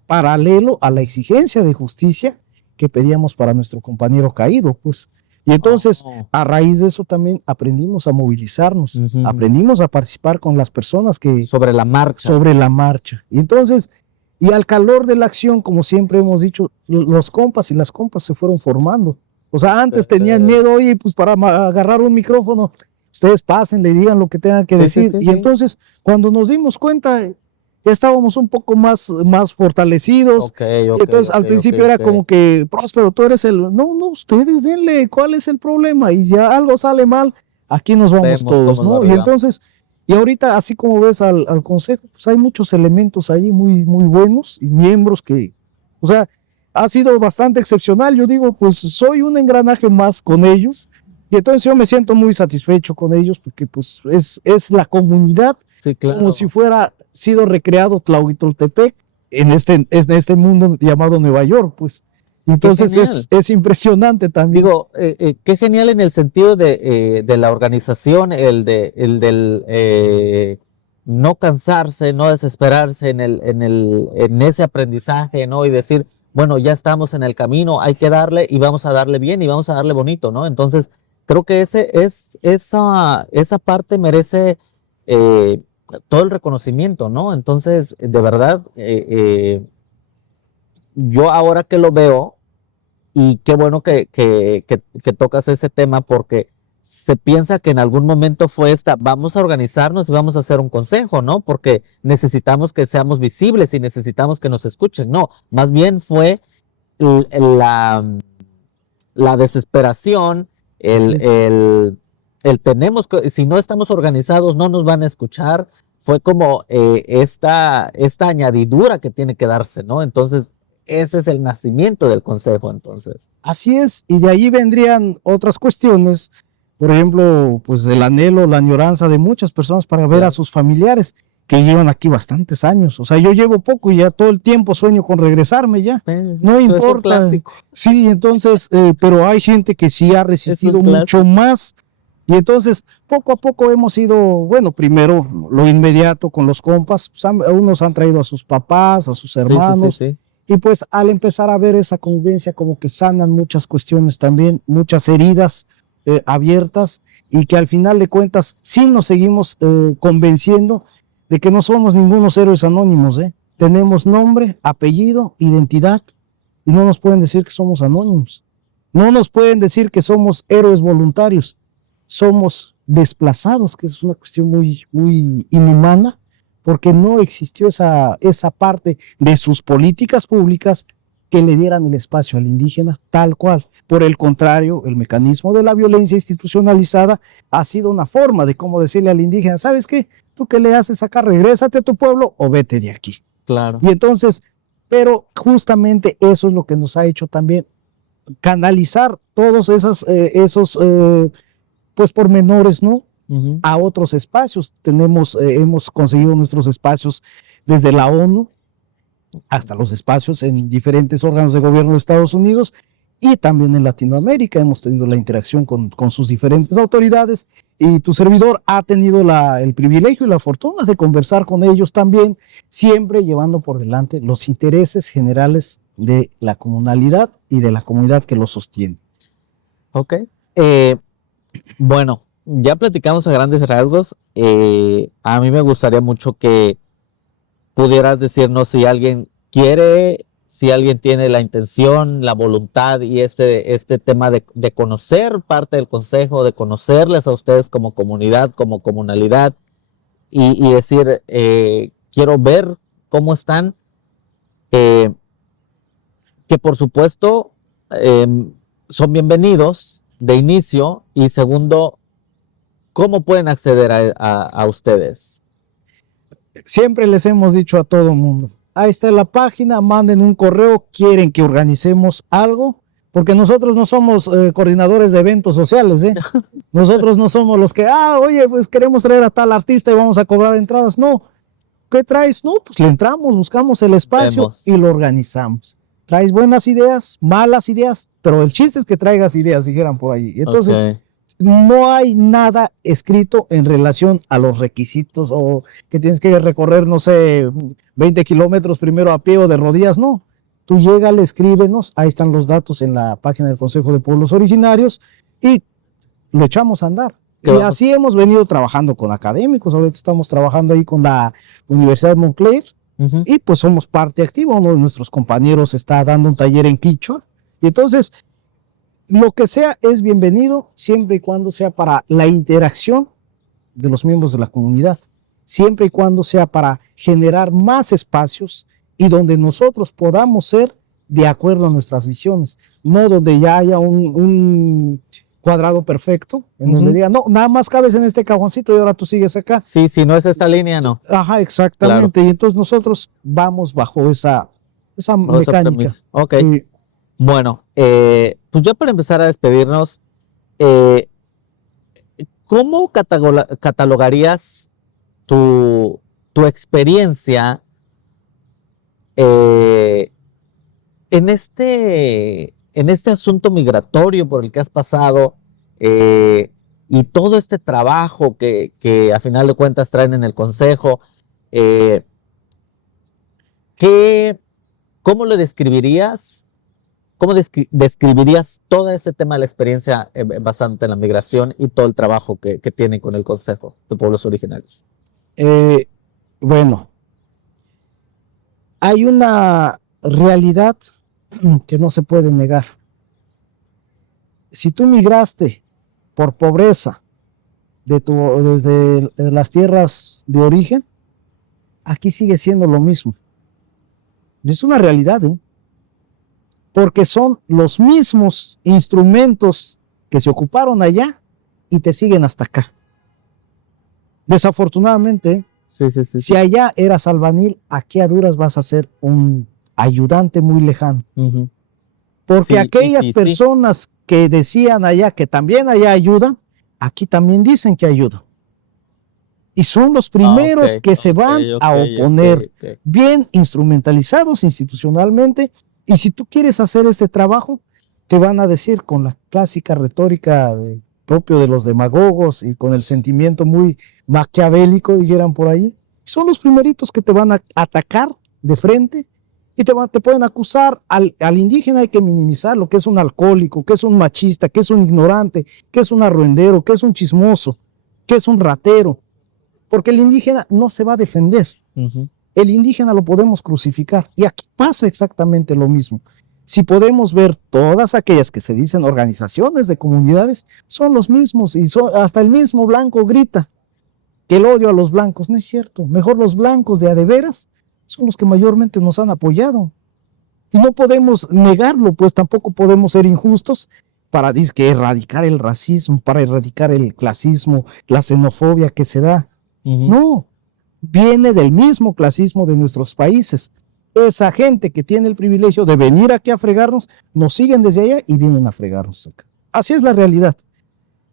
Paralelo a la exigencia de justicia que pedíamos para nuestro compañero caído, pues. Y entonces, a raíz de eso también aprendimos a movilizarnos, aprendimos a participar con las personas que... Sobre la marcha. Sobre la marcha. Y entonces, Y al calor de la acción, como siempre hemos dicho, los compas y las compas se fueron formando. O sea, antes tenían miedo, oye, pues para agarrar un micrófono, ustedes pasen, le digan lo que tengan que decir. Y entonces, cuando nos dimos cuenta, ya estábamos un poco más fortalecidos. Entonces, al principio era como que, Próspero, tú eres el... No, ustedes denle, ¿cuál es el problema? Y si algo sale mal, aquí nos vamos todos, ¿no? Y entonces, y ahorita, así como ves al consejo, pues hay muchos elementos ahí muy, muy buenos y miembros que, o sea, ha sido bastante excepcional. Yo digo, pues soy un engranaje más con ellos. Y entonces yo me siento muy satisfecho con ellos porque pues es la comunidad, como si fuera sido recreado Tlahuitoltepec en este mundo llamado Nueva York, pues. Entonces es impresionante también. Digo, qué genial en el sentido de la organización, el del no cansarse, no desesperarse en ese aprendizaje, ¿no? Y decir, bueno, ya estamos en el camino, hay que darle y vamos a darle bien y vamos a darle bonito, ¿no? Entonces, creo que esa parte merece todo el reconocimiento, ¿no? Entonces, de verdad, yo ahora que lo veo, y qué bueno que tocas ese tema, porque se piensa que en algún momento fue vamos a organizarnos y vamos a hacer un consejo, ¿no? Porque necesitamos que seamos visibles y necesitamos que nos escuchen. No, más bien fue la desesperación, el tenemos que, si no estamos organizados no nos van a escuchar, fue como esta añadidura que tiene que darse, ¿no? Entonces, ese es el nacimiento del consejo, entonces. Así es, y de ahí vendrían otras cuestiones, por ejemplo, pues el anhelo, la añoranza de muchas personas para ver a sus familiares, que llevan aquí bastantes años. O sea, yo llevo poco y ya todo el tiempo sueño con regresarme ya. No importa. Sí, entonces, pero hay gente que sí ha resistido mucho más. Y entonces, poco a poco hemos ido, bueno, primero lo inmediato con los compas, pues, unos han traído a sus papás, a sus hermanos. Y pues al empezar a ver esa convivencia, como que sanan muchas cuestiones también, muchas heridas abiertas, y que al final de cuentas sí nos seguimos convenciendo de que no somos ningunos héroes anónimos, tenemos nombre, apellido, identidad, y no nos pueden decir que somos anónimos. No nos pueden decir que somos héroes voluntarios. Somos desplazados, que es una cuestión muy, muy inhumana, porque no existió esa parte de sus políticas públicas que le dieran el espacio al indígena tal cual. Por el contrario, el mecanismo de la violencia institucionalizada ha sido una forma de cómo decirle al indígena, ¿sabes qué? ¿Tú qué le haces acá? Regrésate a tu pueblo o vete de aquí. Claro. Y entonces, pero justamente eso es lo que nos ha hecho también canalizar todos esos pues pormenores, ¿no? A otros espacios. Hemos conseguido nuestros espacios desde la ONU hasta los espacios en diferentes órganos de gobierno de Estados Unidos, y también en Latinoamérica hemos tenido la interacción con sus diferentes autoridades, y tu servidor ha tenido el privilegio y la fortuna de conversar con ellos también, siempre llevando por delante los intereses generales de la comunalidad y de la comunidad que los sostiene. Ok. Bueno, ya platicamos a grandes rasgos. A mí me gustaría mucho que pudieras decirnos si alguien quiere, si alguien tiene la intención, la voluntad y este tema de conocer parte del consejo, de conocerles a ustedes como comunidad, como comunalidad, y decir, quiero ver cómo están, que por supuesto son bienvenidos de inicio, y segundo, ¿cómo pueden acceder a ustedes? Siempre les hemos dicho a todo el mundo, ahí está la página, manden un correo, quieren que organicemos algo, porque nosotros no somos coordinadores de eventos sociales, nosotros no somos los que, oye, pues queremos traer a tal artista y vamos a cobrar entradas. No, ¿qué traes? No, pues le entramos, buscamos el espacio y lo organizamos. Traes buenas ideas, malas ideas, pero el chiste es que traigas ideas, dijeran por ahí. Entonces, no hay nada escrito en relación a los requisitos o que tienes que recorrer, no sé, 20 kilómetros primero a pie o de rodillas, no. Tú llégale, escríbenos, ahí están los datos en la página del Consejo de Pueblos Originarios y lo echamos a andar. Y así hemos venido trabajando con académicos. Ahorita estamos trabajando ahí con la Universidad de Montclair, Y pues somos parte activa. Uno de nuestros compañeros está dando un taller en quichua. Y entonces, lo que sea es bienvenido siempre y cuando sea para la interacción de los miembros de la comunidad, siempre y cuando sea para generar más espacios y donde nosotros podamos ser de acuerdo a nuestras visiones, no donde ya haya un cuadrado perfecto, en donde digan, no, nada más cabes en este cajoncito y ahora tú sigues acá. Sí, si no es esta línea, no. Ajá, exactamente. Claro. Y entonces nosotros vamos bajo esa mecánica. Ok. Bueno, pues ya para empezar a despedirnos, ¿cómo catalogarías tu experiencia en este asunto migratorio por el que has pasado y todo este trabajo que a final de cuentas traen en el consejo? ¿Cómo lo describirías? ¿Cómo describirías todo este tema de la experiencia basándote en la migración y todo el trabajo que tienen con el Consejo de Pueblos Originarios? Bueno, hay una realidad que no se puede negar. Si tú migraste por pobreza desde las tierras de origen, aquí sigue siendo lo mismo. Es una realidad, porque son los mismos instrumentos que se ocuparon allá y te siguen hasta acá. Desafortunadamente, si allá eras albañil, aquí a duras vas a ser un ayudante muy lejano. Porque aquellas personas que decían allá que también allá ayudan, aquí también dicen que ayudan. Y son los primeros que se van a oponer, bien instrumentalizados institucionalmente. Y si tú quieres hacer este trabajo, te van a decir con la clásica retórica propio de los demagogos y con el sentimiento muy maquiavélico, dijeran por ahí, son los primeritos que te van a atacar de frente y te pueden acusar al indígena. Hay que minimizarlo, que es un alcohólico, que es un machista, que es un ignorante, que es un arruendero, que es un chismoso, que es un ratero, porque el indígena no se va a defender. El indígena lo podemos crucificar. Y aquí pasa exactamente lo mismo. Si podemos ver todas aquellas que se dicen organizaciones de comunidades, son los mismos y hasta el mismo blanco grita que el odio a los blancos. No es cierto. Mejor los blancos de a de veras son los que mayormente nos han apoyado. Y no podemos negarlo, pues tampoco podemos ser injustos para erradicar el racismo, para erradicar el clasismo, la xenofobia que se da. No. Viene del mismo clasismo de nuestros países. Esa gente que tiene el privilegio de venir aquí a fregarnos, nos siguen desde allá y vienen a fregarnos acá. Así es la realidad.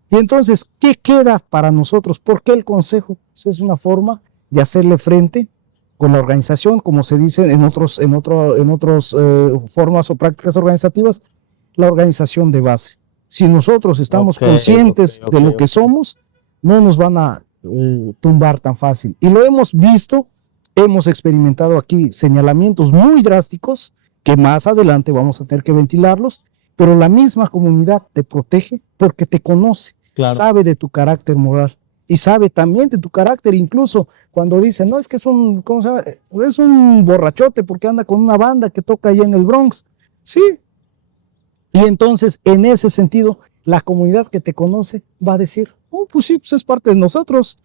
Y entonces, ¿qué queda para nosotros? ¿Por qué el Consejo? Pues es una forma de hacerle frente con la organización, como se dice en otras formas o prácticas organizativas, la organización de base. Si nosotros estamos conscientes de lo que somos, no nos van a tumbar tan fácil. Y lo hemos visto, hemos experimentado aquí señalamientos muy drásticos que más adelante vamos a tener que ventilarlos, pero la misma comunidad te protege porque te conoce, sabe de tu carácter moral y sabe también de tu carácter, incluso cuando dicen, no, es que es un borrachote porque anda con una banda que toca allá en el Bronx. Sí. Y entonces, en ese sentido, la comunidad que te conoce va a decir, oh, pues sí, pues es parte de nosotros.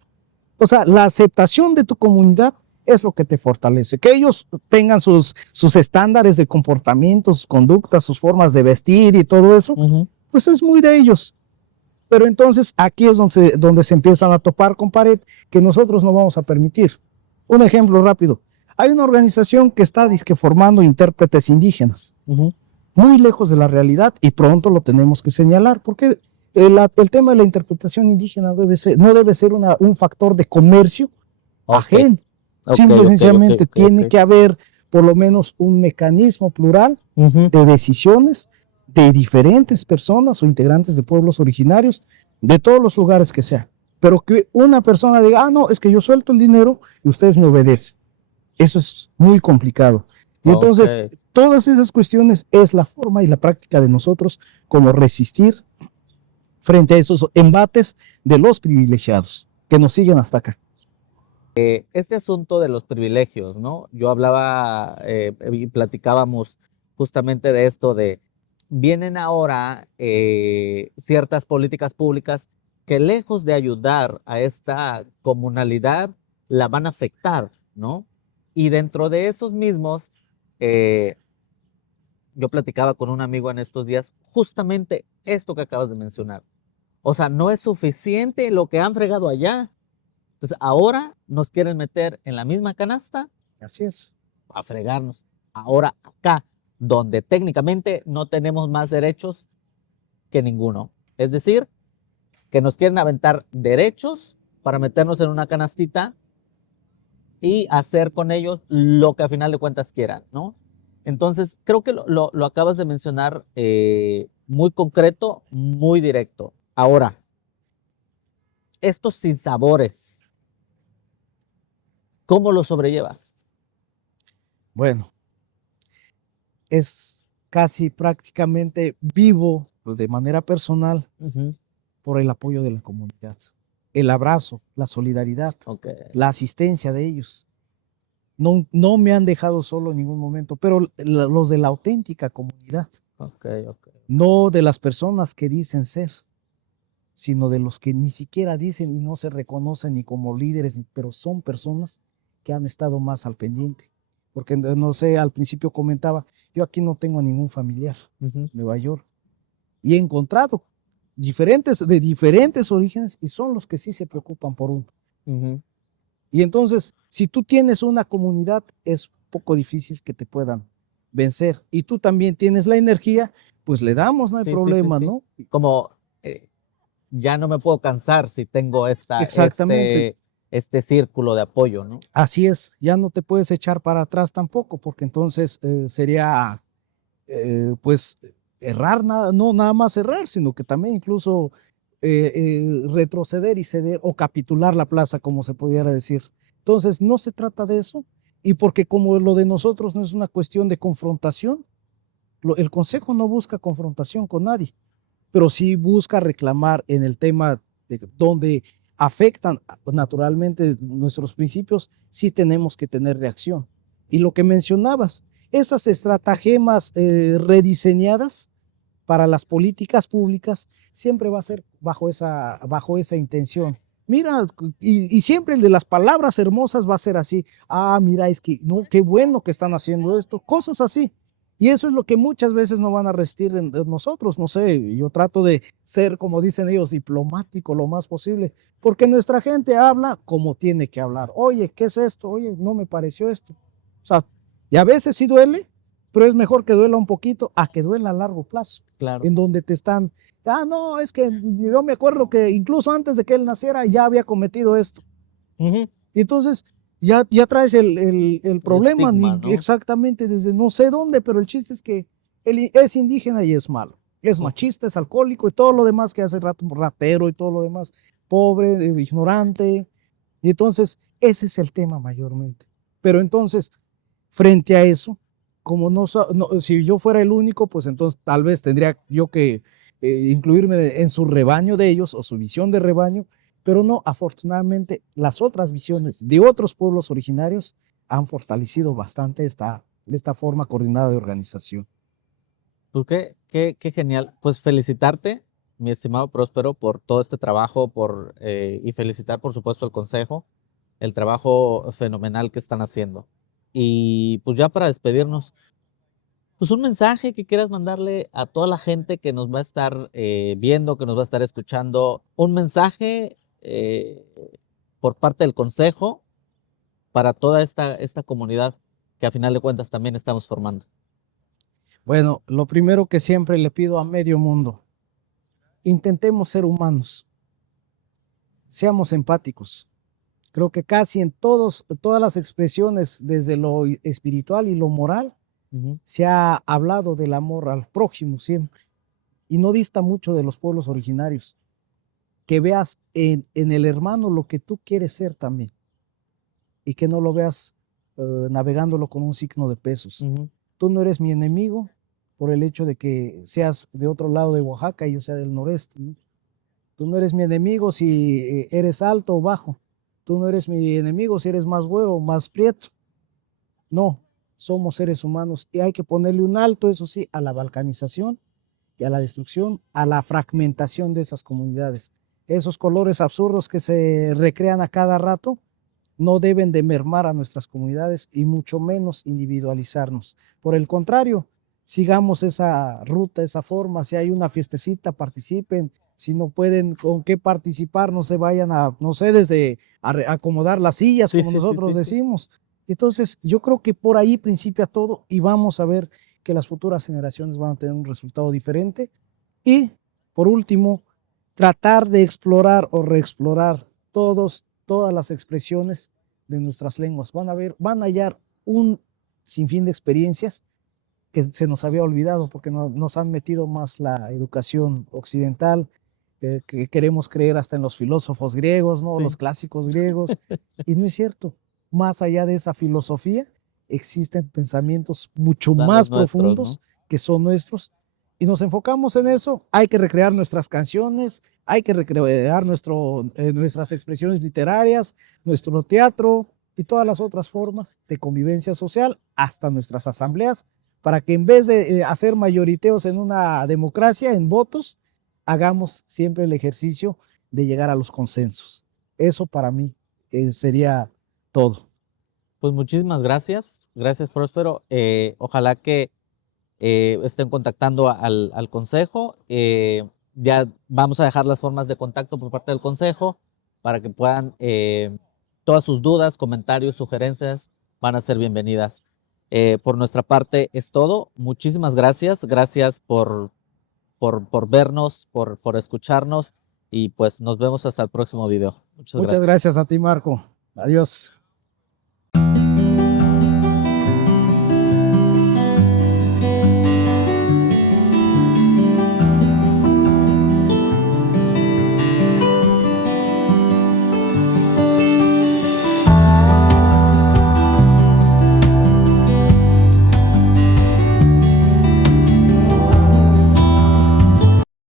O sea, la aceptación de tu comunidad es lo que te fortalece. Que ellos tengan sus estándares de comportamiento, sus conductas, sus formas de vestir y todo eso, pues es muy de ellos. Pero entonces aquí es donde se empiezan a topar con pared que nosotros no vamos a permitir. Un ejemplo rápido. Hay una organización que está formando intérpretes indígenas. Muy lejos de la realidad y pronto lo tenemos que señalar, porque el tema de la interpretación indígena no debe ser un factor de comercio ajeno. Simple y sencillamente tiene que haber por lo menos un mecanismo plural de decisiones de diferentes personas o integrantes de pueblos originarios de todos los lugares que sea. Pero que una persona diga, no, es que yo suelto el dinero y ustedes me obedecen. Eso es muy complicado. Y entonces, todas esas cuestiones es la forma y la práctica de nosotros como resistir frente a esos embates de los privilegiados que nos siguen hasta acá. Este asunto de los privilegios, ¿no? Yo hablaba y platicábamos justamente de esto de vienen ahora ciertas políticas públicas que lejos de ayudar a esta comunalidad, la van a afectar, ¿no? Y dentro de esos mismos, eh, yo platicaba con un amigo en estos días justamente esto que acabas de mencionar. O sea, no es suficiente lo que han fregado allá. Entonces, ahora nos quieren meter en la misma canasta Así es. a fregarnos. Ahora acá, donde técnicamente no tenemos más derechos que ninguno. Es decir, que nos quieren aventar derechos para meternos en una canastita y hacer con ellos lo que a final de cuentas quieran, ¿no? Entonces, creo que lo acabas de mencionar muy concreto, muy directo. Ahora, estos sinsabores, ¿cómo los sobrellevas? Bueno, es casi prácticamente vivo pues, de manera personal por el apoyo de la comunidad, el abrazo, la solidaridad, Okay. la asistencia de ellos. No, no me han dejado solo en ningún momento, pero los de la auténtica comunidad, Okay. no de las personas que dicen ser, sino de los que ni siquiera dicen y no se reconocen ni como líderes, pero son personas que han estado más al pendiente. Porque no sé, al principio comentaba, yo aquí no tengo ningún familiar en Nueva York y he encontrado de diferentes orígenes y son los que sí se preocupan por uno. Y entonces, si tú tienes una comunidad, es poco difícil que te puedan vencer. Y tú también tienes la energía, pues le damos, no hay problema, sí. ¿no? Como ya no me puedo cansar si tengo Exactamente. este círculo de apoyo, ¿no? Así es, ya no te puedes echar para atrás tampoco, porque entonces sería, pues, errar, no nada más errar, sino que también incluso retroceder y ceder o capitular la plaza, como se pudiera decir. Entonces, no se trata de eso, y porque como lo de nosotros no es una cuestión de confrontación, el Consejo no busca confrontación con nadie, pero sí busca reclamar en el tema de donde afectan naturalmente nuestros principios, sí tenemos que tener reacción. Y lo que mencionabas, esas estratagemas rediseñadas para las políticas públicas siempre va a ser bajo esa intención. Mira, y siempre el de las palabras hermosas va a ser así. Ah, mira, es que no, qué bueno que están haciendo esto, cosas así. Y eso es lo que muchas veces no van a resistir de nosotros. No sé, yo trato de ser, como dicen ellos, diplomático lo más posible, porque nuestra gente habla como tiene que hablar. Oye, ¿qué es esto? Oye, no me pareció esto. O sea, y a veces sí duele, pero es mejor que duela un poquito a que duela a largo plazo. Claro. En donde te están, no, es que yo me acuerdo que incluso antes de que él naciera ya había cometido esto. Y entonces ya traes el problema, estigma, ¿no? Exactamente, desde no sé dónde, pero el chiste es que él es indígena y es malo, es machista, es alcohólico y todo lo demás que hace rato, ratero y todo lo demás, pobre, ignorante. Y entonces ese es el tema mayormente. Pero entonces, frente a eso, como si yo fuera el único, pues entonces tal vez tendría yo que incluirme en su rebaño de ellos o su visión de rebaño, pero no, afortunadamente las otras visiones de otros pueblos originarios han fortalecido bastante esta forma coordinada de organización. Pues qué genial. Pues felicitarte, mi estimado Próspero, por todo este trabajo y felicitar, por supuesto, al Consejo, el trabajo fenomenal que están haciendo. Y pues ya para despedirnos, pues un mensaje que quieras mandarle a toda la gente que nos va a estar viendo, que nos va a estar escuchando, un mensaje por parte del Consejo para toda esta comunidad que a final de cuentas también estamos formando. Bueno, lo primero que siempre le pido a medio mundo, intentemos ser humanos, seamos empáticos. Creo que casi en todas las expresiones, desde lo espiritual y lo moral, se ha hablado del amor al prójimo siempre. Y no dista mucho de los pueblos originarios. Que veas en el hermano lo que tú quieres ser también. Y que no lo veas navegándolo con un signo de pesos. Tú no eres mi enemigo por el hecho de que seas de otro lado de Oaxaca y yo sea del noreste, ¿no? Tú no eres mi enemigo si eres alto o bajo. tú no eres mi enemigo si eres más güero o más prieto. No, somos seres humanos y hay que ponerle un alto, eso sí, a la balcanización y a la destrucción, a la fragmentación de esas comunidades. Esos colores absurdos que se recrean a cada rato no deben de mermar a nuestras comunidades y mucho menos individualizarnos. Por el contrario, sigamos esa ruta, esa forma. Si hay una fiestecita, participen. Si no pueden con qué participar, no se vayan a, no sé, desde acomodar las sillas, como nosotros decimos. Entonces, yo creo que por ahí principia todo y vamos a ver que las futuras generaciones van a tener un resultado diferente. Y, por último, tratar de explorar o reexplorar todas las expresiones de nuestras lenguas. Van a hallar un sinfín de experiencias que se nos había olvidado porque nos han metido más la educación occidental, que queremos creer hasta en los filósofos griegos, ¿no? Los clásicos griegos, y no es cierto. Más allá de esa filosofía, existen pensamientos mucho más profundos, ¿no? Que son nuestros, y nos enfocamos en eso. Hay que recrear nuestras canciones, hay que recrear nuestras expresiones literarias, nuestro teatro y todas las otras formas de convivencia social, hasta nuestras asambleas, para que en vez de hacer mayoriteos en una democracia, en votos, hagamos siempre el ejercicio de llegar a los consensos. Eso para mí sería todo. Pues muchísimas gracias. Gracias, Próspero. Ojalá que estén contactando al consejo. Ya vamos a dejar las formas de contacto por parte del consejo para que puedan, todas sus dudas, comentarios, sugerencias van a ser bienvenidas. Por nuestra parte es todo. Muchísimas gracias. Gracias por vernos, por escucharnos y pues nos vemos hasta el próximo video. Muchas gracias a ti, Marco. Adiós.